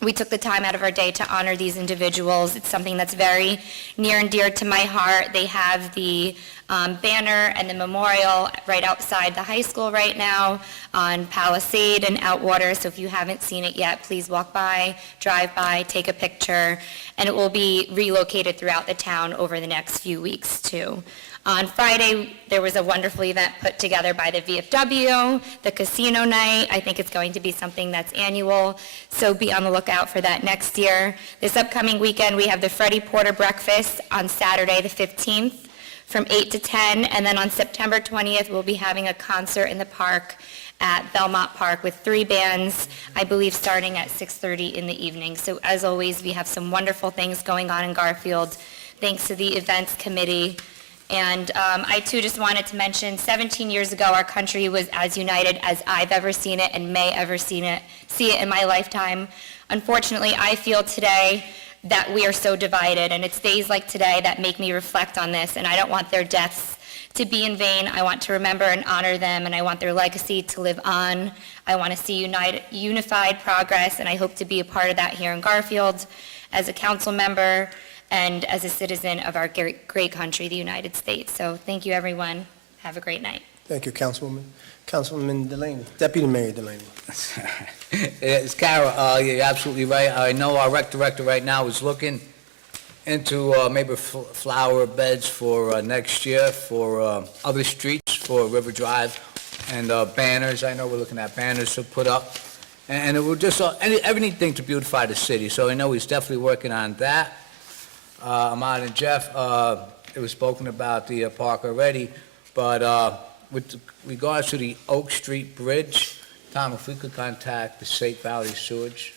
we took the time out of our day to honor these individuals. It's something that's very near and dear to my heart. They have the banner and the memorial right outside the high school right now on Palisade and Outwater. So if you haven't seen it yet, please walk by, drive by, take a picture, and it will be relocated throughout the town over the next few weeks too. On Friday, there was a wonderful event put together by the VFW, the casino night. I think it's going to be something that's annual, so be on the lookout for that next year. This upcoming weekend, we have the Freddie Porter Breakfast on Saturday, the 15th, from 8 to 10, and then on September 20th, we'll be having a concert in the park at Belmont Park with 3 bands, I believe starting at 6:30 in the evening. So as always, we have some wonderful things going on in Garfield, thanks to the events committee. And I too just wanted to mention, 17 years ago, our country was as united as I've ever seen it and may ever see it in my lifetime. Unfortunately, I feel today that we are so divided, and it's days like today that make me reflect on this, and I don't want their deaths to be in vain. I want to remember and honor them, and I want their legacy to live on. I want to see unified progress, and I hope to be a part of that here in Garfield as a council member and as a citizen of our great country, the United States. So thank you, everyone. Have a great night. Thank you, Councilwoman. Councilman Delaney, Deputy Mayor Delaney. It's Kara, you're absolutely right. I know our rec director right now is looking into maybe flower beds for next year for other streets, for River Drive, and banners. I know we're looking at banners to put up. And it will just, everything to beautify the city. So I know he's definitely working on that. Ahmad and Jeff, it was spoken about the park already, but with regards to the Oak Street Bridge, Tom, if we could contact the Safe Valley Sewage,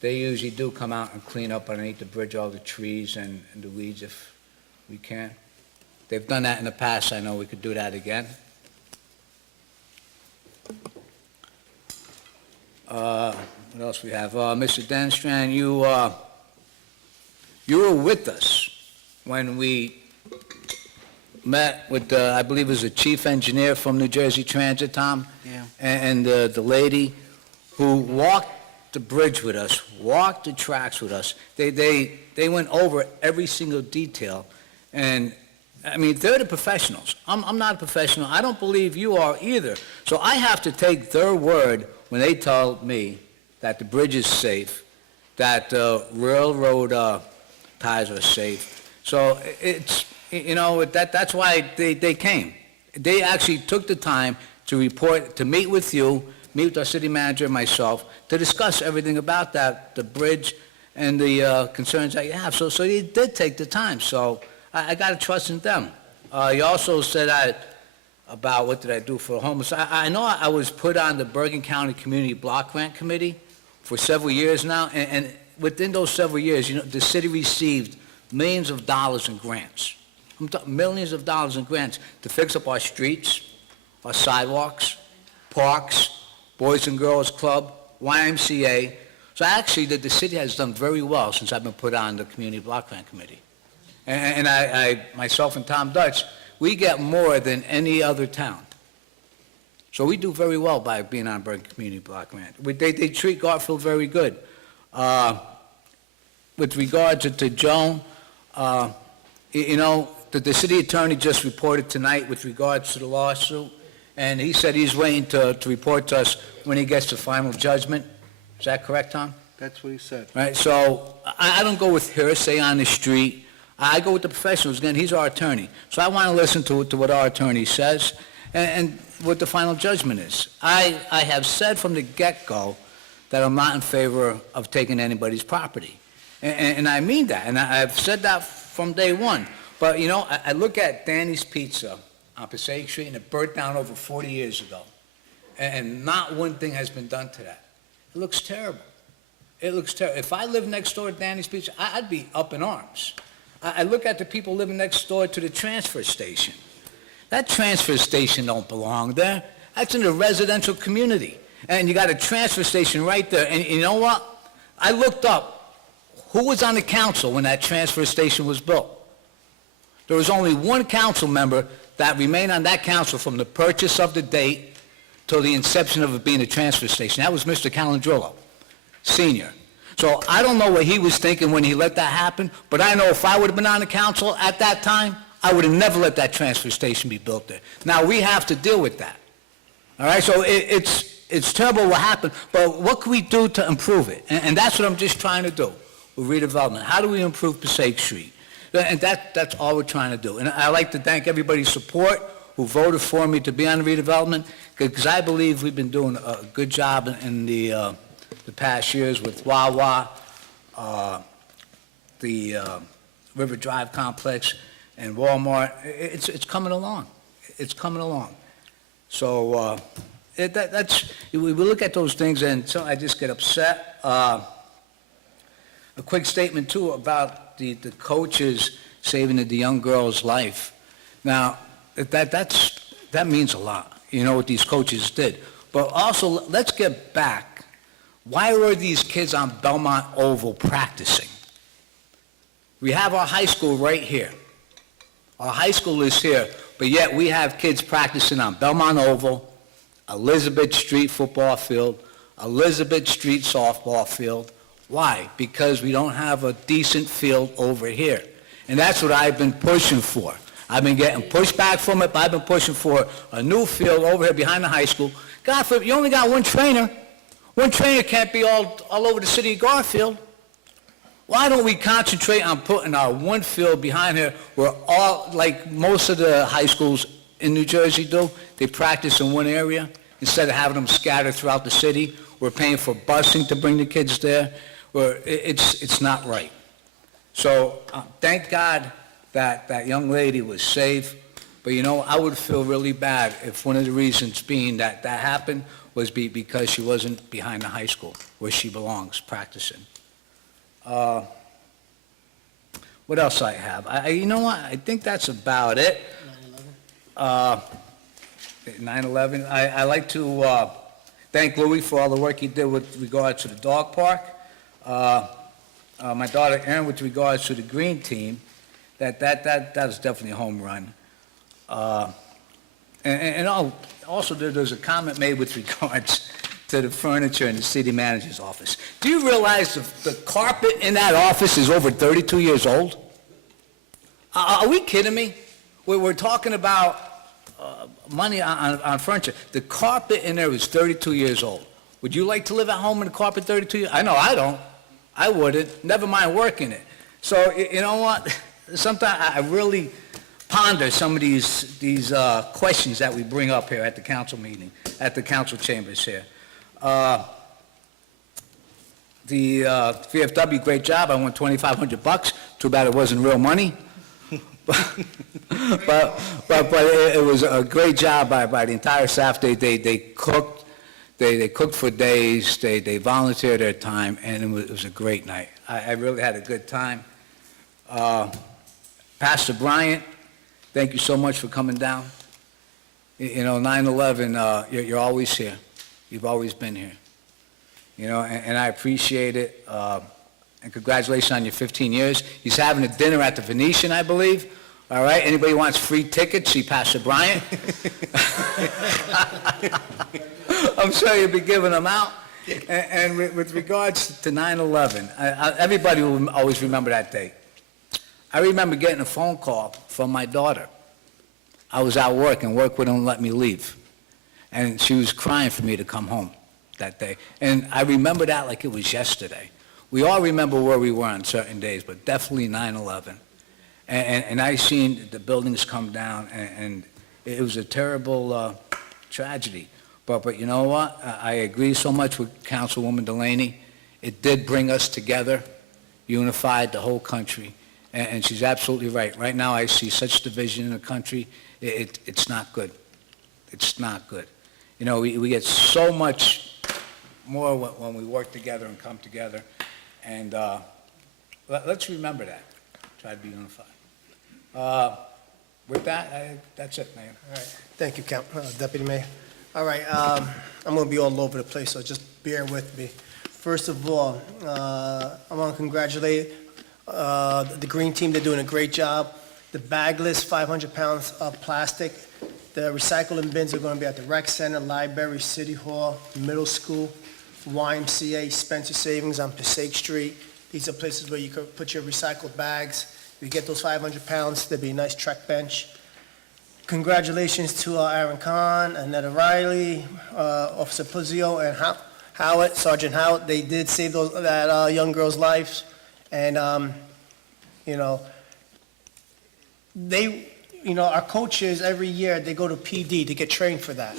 they usually do come out and clean up underneath the bridge, all the trees and the weeds if we can. They've done that in the past, I know we could do that again. What else we have? Mr. Denstrand, you were with us when we met with, I believe it was the chief engineer from New Jersey Transit, Tom? Yeah. And the lady who walked the bridge with us, walked the tracks with us. They went over every single detail. And, I mean, they're the professionals. I'm not a professional. I don't believe you are either. So I have to take their word when they told me that the bridge is safe, that railroad ties are safe. So it's, you know, that's why they came. They actually took the time to report, to meet with you, meet with our city manager and myself, to discuss everything about that, the bridge and the concerns that you have. So they did take the time. So I got to trust in them. You also said about what did I do for homeless. I know I was put on the Bergen County Community Block Grant Committee for several years now, and within those several years, you know, the city received millions of dollars in grants. I'm talking millions of dollars in grants to fix up our streets, our sidewalks, parks, Boys and Girls Club, YMCA. So actually, the city has done very well since I've been put on the Community Block Grant Committee. And I myself and Tom Dutch, we get more than any other town. So we do very well by being on Bergen Community Block Grant. They treat Garfield very good. With regard to Joan, you know, the city attorney just reported tonight with regards to the lawsuit, and he said he's waiting to report to us when he gets the final judgment. Is that correct, Tom? That's what he said. Right, so I don't go with hearsay on the street. I go with the professionals. Again, he's our attorney. So I want to listen to what our attorney says. and what the final judgment is. I have said from the get-go that I'm not in favor of taking anybody's property. And I mean that, and I've said that from day one. But, you know, I look at Danny's Pizza on Passaic Street, and it burnt down over 40 years ago. And not one thing has been done to that. It looks terrible. It looks terrible. If I lived next door to Danny's Pizza, I'd be up in arms. I look at the people living next door to the transfer station. That transfer station don't belong there. That's in a residential community. And you got a transfer station right there. And you know what? I looked up who was on the council when that transfer station was built. There was only one council member that remained on that council from the purchase of the date till the inception of it being a transfer station. That was Mr. Calandrillo, Senior. So I don't know what he was thinking when he let that happen, but I know if I would have been on the council at that time, I would have never let that transfer station be built there. Now, we have to deal with that. All right, so it's terrible what happened, but what can we do to improve it? And that's what I'm just trying to do with redevelopment. How do we improve Passaic Street? And that's all we're trying to do. And I'd like to thank everybody's support who voted for me to be on the redevelopment, because I believe we've been doing a good job in the past years with Wawa, the River Drive complex, and Walmart. It's coming along. It's coming along. So we look at those things, and so I just get upset. A quick statement, too, about the coaches saving the young girl's life. Now, that means a lot, you know, what these coaches did. But also, let's get back. Why were these kids on Belmont Oval practicing? We have our high school right here. Our high school is here, but yet we have kids practicing on Belmont Oval, Elizabeth Street football field, Elizabeth Street softball field. Why? Because we don't have a decent field over here. And that's what I've been pushing for. I've been getting pushback from it, but I've been pushing for a new field over here behind the high school. Garfield, you only got one trainer. One trainer can't be all over the city of Garfield. Why don't we concentrate on putting our one field behind here where all, like most of the high schools in New Jersey do, they practice in one area instead of having them scattered throughout the city. We're paying for busing to bring the kids there. It's not right. So thank God that young lady was safe. But, you know, I would feel really bad if one of the reasons being that happened was because she wasn't behind the high school where she belongs practicing. What else I have? You know what? I think that's about it. 9/11. I like to thank Louis for all the work he did with regards to the dog park. My daughter Erin, with regards to the green team, that is definitely a home run. And also there's a comment made with regards to the furniture in the city manager's office. Do you realize the carpet in that office is over 32 years old? Are we kidding me? We're talking about money on furniture. The carpet in there is 32 years old. Would you like to live at home in a carpet 32 years? I know I don't. I wouldn't. Never mind working it. So, you know what? Sometimes I really ponder some of these questions that we bring up here at the council meeting, at the council chambers here. The VFW, great job. I won $2,500. Too bad it wasn't real money. but it was a great job by the entire staff. They cooked. They cooked for days. They volunteered their time, and it was a great night. I really had a good time. Pastor Bryant, thank you so much for coming down. You know, 9/11, you're always here. You've always been here. You know, and I appreciate it. And congratulations on your 15 years. He's having a dinner at the Venetian, I believe. All right, anybody wants free tickets, see Pastor Bryant. I'm sure you'll be giving them out. And with regards to 9/11, everybody will always remember that day. I remember getting a phone call from my daughter. I was at work, and work wouldn't let me leave. And she was crying for me to come home that day. And I remember that like it was yesterday. We all remember where we were on certain days, but definitely 9/11. And I seen the buildings come down, and It was a terrible tragedy. But you know what? I agree so much with Councilwoman Delaney. It did bring us together, unified the whole country, and she's absolutely right. Right now, I see such division in the country, it's not good. It's not good. You know, we get so much more when we work together and come together, and let's remember that, try to be unified. With that, that's it, Mayor. All right, thank you, Deputy Mayor. All right, I'm going to be all over the place, so just bear with me. First of all, I want to congratulate the green team. They're doing a great job. The bagless, 500 pounds of plastic. The recycling bins are going to be at the rec center, library, city hall, middle school, YMCA, Spencer Savings on Passaic Street. These are places where you could put your recycled bags. If you get those 500 pounds, there'll be a nice trek bench. Congratulations to Aaron Kahn, Annette Riley, Officer Puzio, and Howard, Sergeant Howard. They did save that young girl's life, and our coaches every year they go to PD to get trained for that,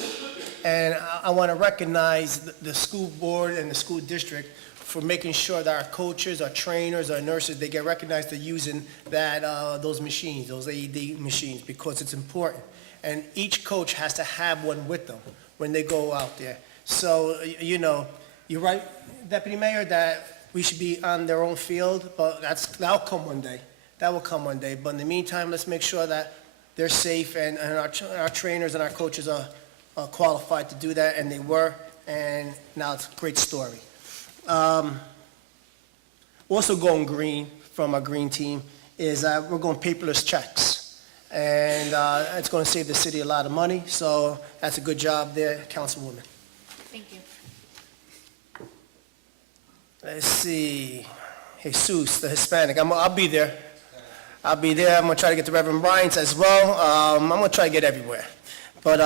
and I want to recognize the school board and the school district for making sure that our coaches, our trainers, our nurses, they get recognized for using those machines, those AED machines, because it's important. And each coach has to have one with them when they go out there. So, you're right, Deputy Mayor, that we should be on their own field, but that'll come one day. That will come one day. But in the meantime, let's make sure that they're safe and our trainers and our coaches are qualified to do that, and they were, and now it's a great story. Also going green from our green team is we're going paperless checks. And it's going to save the city a lot of money, so that's a good job there, Councilwoman. Thank you. Let's see, Jesus, the Hispanic, I'll be there. I'll be there, I'm going to try to get the Reverend Bryant as well. I'm going to try to get everywhere. But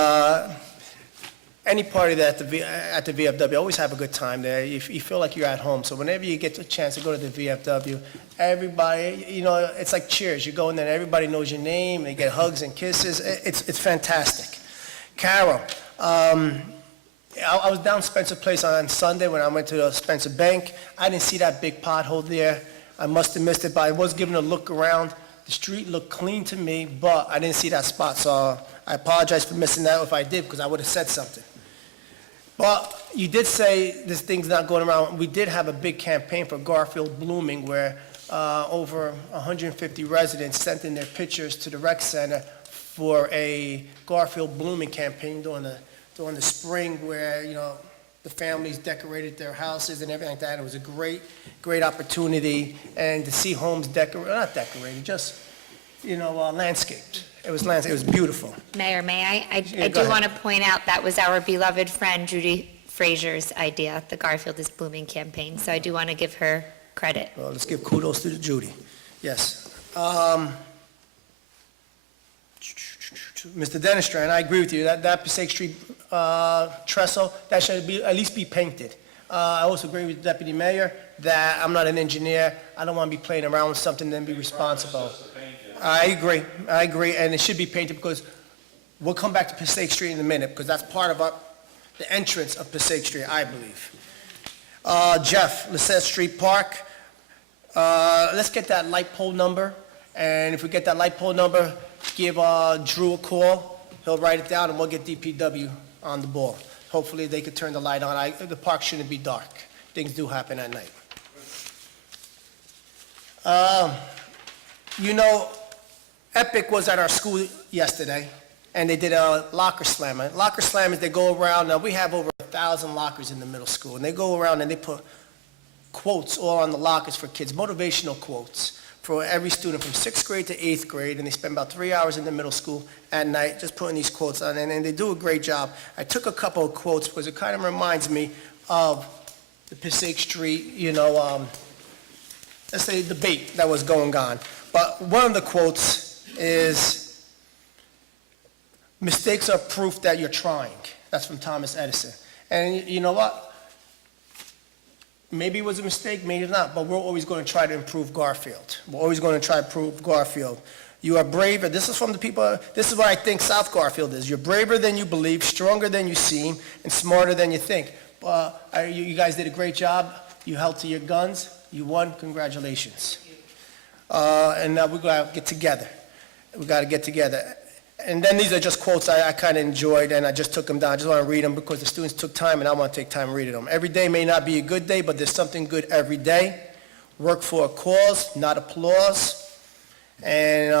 any party that at the VFW, always have a good time there. You feel like you're at home. So whenever you get the chance to go to the VFW, everybody, it's like cheers. You go in there and everybody knows your name. They get hugs and kisses. It's fantastic. Carol, I was down Spencer Place on Sunday when I went to the Spencer Bank. I didn't see that big pothole there. I must have missed it, but I was given a look around. The street looked clean to me, but I didn't see that spot. So I apologize for missing that if I did, because I would have said something. But you did say this thing's not going around. We did have a big campaign for Garfield blooming where over 150 residents sent in their pictures to the rec center for a Garfield blooming campaign during the spring where, the families decorated their houses and everything like that. It was a great opportunity. And to see homes not decorated, just, landscaped. It was beautiful. Mayor, may I? I Yeah, do go ahead. want to point out that was our beloved friend Judy Frazier's idea, the Garfield is Blooming campaign, so I do want to give her credit. Well, let's give kudos to Judy. Yes. Mr. Denistran, I agree with you. That Passaic Street trestle, that should at least be painted. I also agree with Deputy Mayor that I'm not an engineer. I don't want to be playing around with something and then be responsible. I agree, and it should be painted because we'll come back to Passaic Street in a minute because that's part of the entrance of Passaic Street, I believe. Jeff, Lissette Street Park, let's get that light pole number, and if we get that light pole number, give Drew a call. He'll write it down, and we'll get DPW on the ball. Hopefully, they could turn the light on. The park shouldn't be dark. Things do happen at night. Epic was at our school yesterday, and they did a locker slammer. Locker slammers, they go around. Now, we have over 1,000 lockers in the middle school, and they go around and they put quotes all on the lockers for kids, motivational quotes for every student from 6th grade to 8th grade, and they spend about 3 hours in the middle school at night just putting these quotes on, and they do a great job. I took a couple of quotes because it kind of reminds me of the Passaic Street, let's say debate that was going on. But one of the quotes is, mistakes are proof that you're trying. That's from Thomas Edison. And you know what? Maybe it was a mistake, maybe not, but we're always going to try to improve Garfield. We're always going to try to improve Garfield. You are braver. This is from the people, this is what I think South Garfield is. You're braver than you believe, stronger than you seem, and smarter than you think. You guys did a great job. You held to your guns. You won. Congratulations. And now we're going to get together. We got to get together. And then these are just quotes I kind of enjoyed, and I just took them down. I just want to read them because the students took time, and I want to take time reading them. Every day may not be a good day, but there's something good every day. Work for a cause, not applause. And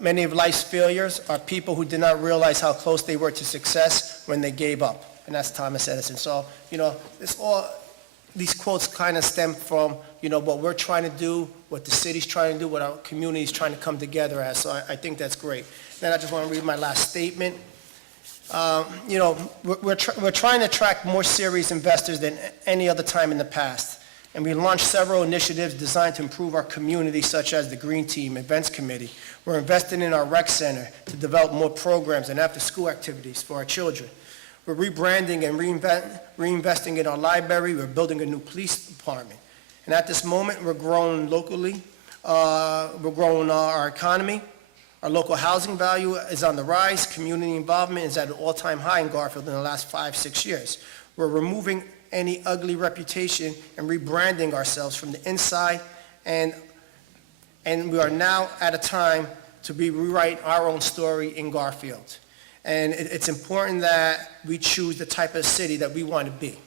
many of life's failures are people who did not realize how close they were to success when they gave up. And that's Thomas Edison. So, these quotes kind of stem from, what we're trying to do, what the city's trying to do, what our community's trying to come together as. So I think that's great. Then I just want to read my last statement. We're trying to attract more serious investors than any other time in the past. And we launched several initiatives designed to improve our community, such as the Green Team Events Committee. We're investing in our rec center to develop more programs and after-school activities for our children. We're rebranding and reinvesting in our library. We're building a new police department. And at this moment, we're growing locally. We're growing our economy. Our local housing value is on the rise. Community involvement is at an all-time high in Garfield in the last 5-6 years. We're removing any ugly reputation and rebranding ourselves from the inside, and we are now at a time to rewrite our own story in Garfield. And it's important that we choose the type of city that we want to be.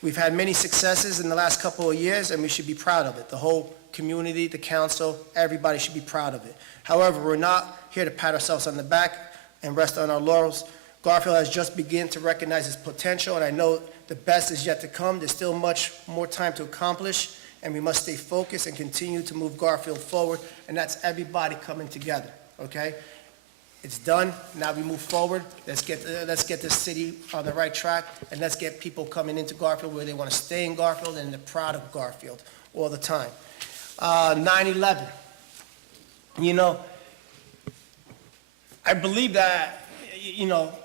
We've had many successes in the last couple of years, and we should be proud of it. The whole community, the council, everybody should be proud of it. However, we're not here to pat ourselves on the back and rest on our laurels. Garfield has just begun to recognize its potential, and I know the best is yet to come. There's still much more time to accomplish, and we must stay focused and continue to move Garfield forward, and that's everybody coming together, okay? It's done. Now we move forward. Let's get this city on the right track, and let's get people coming into Garfield where they want to stay in Garfield and they're proud of Garfield all the time. 9/11. I believe that,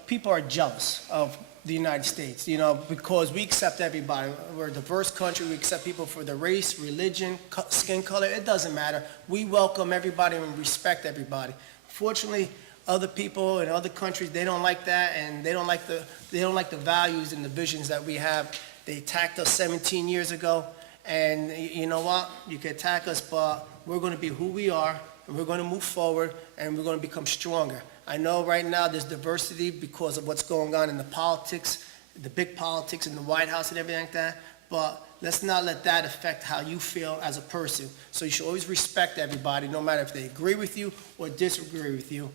people are jealous of the United States, because we accept everybody. We're a diverse country. We accept people for their race, religion, skin color. It doesn't matter. We welcome everybody and respect everybody. Fortunately, other people in other countries, they don't like that, and they don't like the values and the visions that we have. They attacked us 17 years ago, and you know what? You can attack us, but we're going to be who we are, and we're going to move forward, and we're going to become stronger. I know right now there's diversity because of what's going on in the politics, the big politics in the White House and everything like that, but let's not let that affect how you feel as a person. So you should always respect everybody, no matter if they agree with you or disagree with you.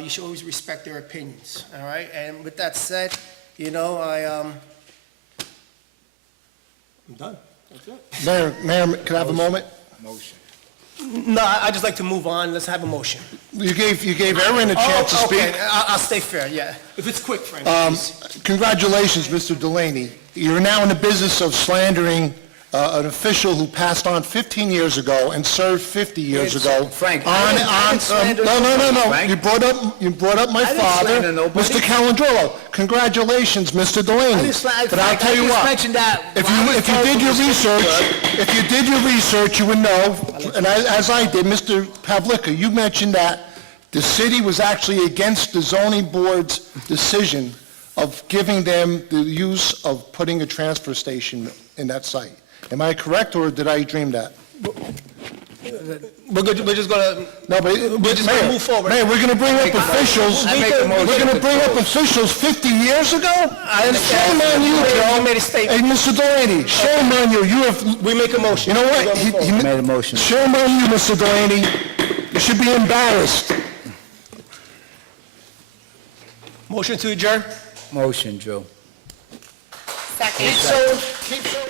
You should always respect their opinions, all right? And with that said, I'm done. That's it. Mayor, can I have a moment? Motion. No, I'd just like to move on. Let's have a motion. You gave Erin a chance to speak. Okay, I'll stay fair, yeah. If it's quick, Frank, please. Congratulations, Mr. Delaney. You're now in the business of slandering an official who passed on 15 years ago and served 50 years ago. Frank, I didn't slander nobody, No. Frank. You brought up my I didn't father, slander nobody. Mr. Calandrolo. Congratulations, Mr. Delaney. But I'll tell you what, mentioned that. if you did your research, you would know, and as I did, Mr. Pavlicka, you mentioned that the city was actually against the zoning board's decision of giving them the use of putting a transfer station in that site. Am I correct, or did I dream that? We're just gonna, No, but we're just gonna move forward. Mayor, we're going to bring up officials. I make a motion We're going to to bring up close. officials 50 years ago? I understand. Shame on you, Joe. You made a statement. Hey, Mr. Delaney, shame on you. You have. We make a motion. You know We're what? gonna move forward. Made a motion. Shame on you, Mr. Delaney. You should be embarrassed. Motion to adjourn? Motion, Joe. Second. Keep so.